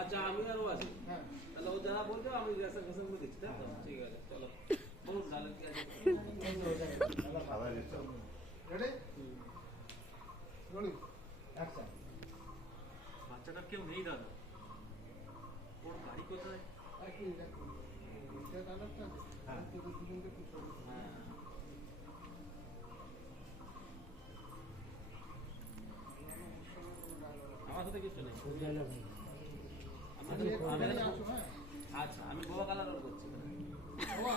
আচ্ছা আমি আরো আছি তাহলে ও যারা বলবে আমি রেশন ঘোষণ করে দিচ্ছি তাই তো ঠিক আছে চলো বহুত ভালো কি আছে রেডি রোলিং অ্যাকশন বাচ্চাটা কেউ নেই দাদা ওর বাড়ি কোথায় আর কি দেখো এটা ডায়লগটা হ্যাঁ তো দুজনকে পুরো হ্যাঁ আমার সাথে কিছু নেই আচ্ছা আমি গোয়া কালার করছি বাবা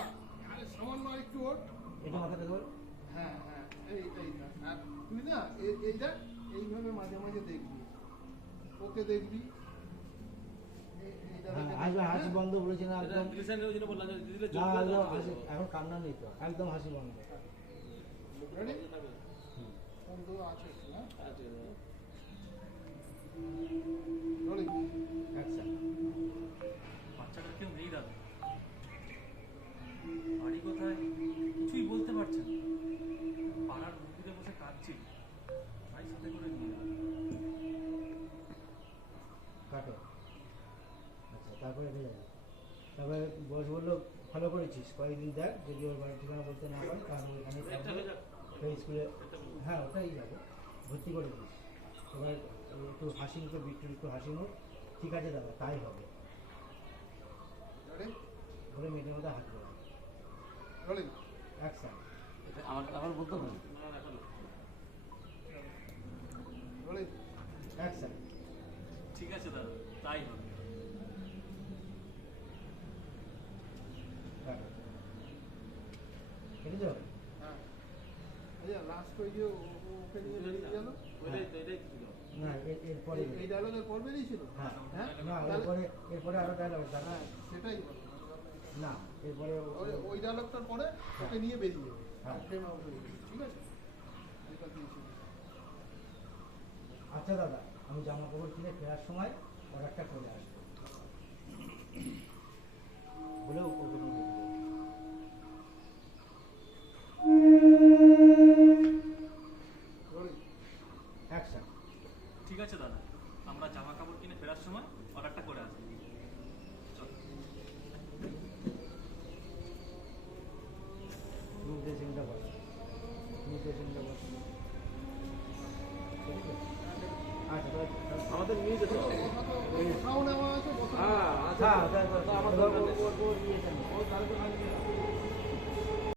আরে সামান্য একটু ওঠ এটা মাথাটা ধর হ্যাঁ হ্যাঁ এইটা আর তুই না এইটা এইভাবে মাঝে মাঝে দেখবি ওকে দেখবি হাসি বন্ধ বলেছে না একদম এখন কান্না নেই তো একদম হাসি বন্ধ বন্ধু আছে না বাচ্চাটার কেউ নেই দাদা বাড়ি কোথায় কিছুই বলতে পারছে না পাড়ার মন্দিরে বসে কাঁদছি তাই সাথে করে নিয়ে কাটো আচ্ছা তারপরে তারপরে বস বললো ভালো করেছিস কয়েকদিন দেখ যদি ওর বাড়ির ঠিকানা বলতে না পারে তাহলে ওখানে স্কুলে হ্যাঁ ওটাই যাবে ভর্তি করে দিস এবার একটু হাসি মুখে বিট্টুর একটু হাসি মুখ ঠিক আছে দাদা তাই হবে বলে মেয়েটার মধ্যে হাত ধরে অ্যাকশন আমার বলতে হবে অ্যাকশন ঠিক আছে দাদা তাই হবে কেটে যাবে হ্যাঁ আচ্ছা লাস্ট ওই যে ওকে নিয়ে বেরিয়ে গেল না এরপরে এই ডায়লগের পর বেরিয়েছিল হ্যাঁ হ্যাঁ না এরপরে আরো ডায়লগ হ্যাঁ সেটাই বলো না এরপরে ওই ডায়লগটার পরে ওকে নিয়ে বেরিয়ে যাবে হ্যাঁ ফ্রেম আউট হয়ে যাবে ঠিক আছে এটা দিয়েছি আচ্ছা দাদা আমি জামা কাপড় কিনে ফেরার সময় অর্ডারটা করে আসবো বলে ওকে নিয়ে বেরিয়ে যাবে অ্যাকশন ঠিক আছে দাদা আমরা জামা কাপড় কিনে ফেরার সময় অর্ডারটা করে আসবো চল তুমি ড্রেসিংটা বস আচ্ছা আমাদের নিয়ে যেতে হবে বসাও নেওয়া আছে বসাও হ্যাঁ আচ্ছা হ্যাঁ আমার দরকার নেই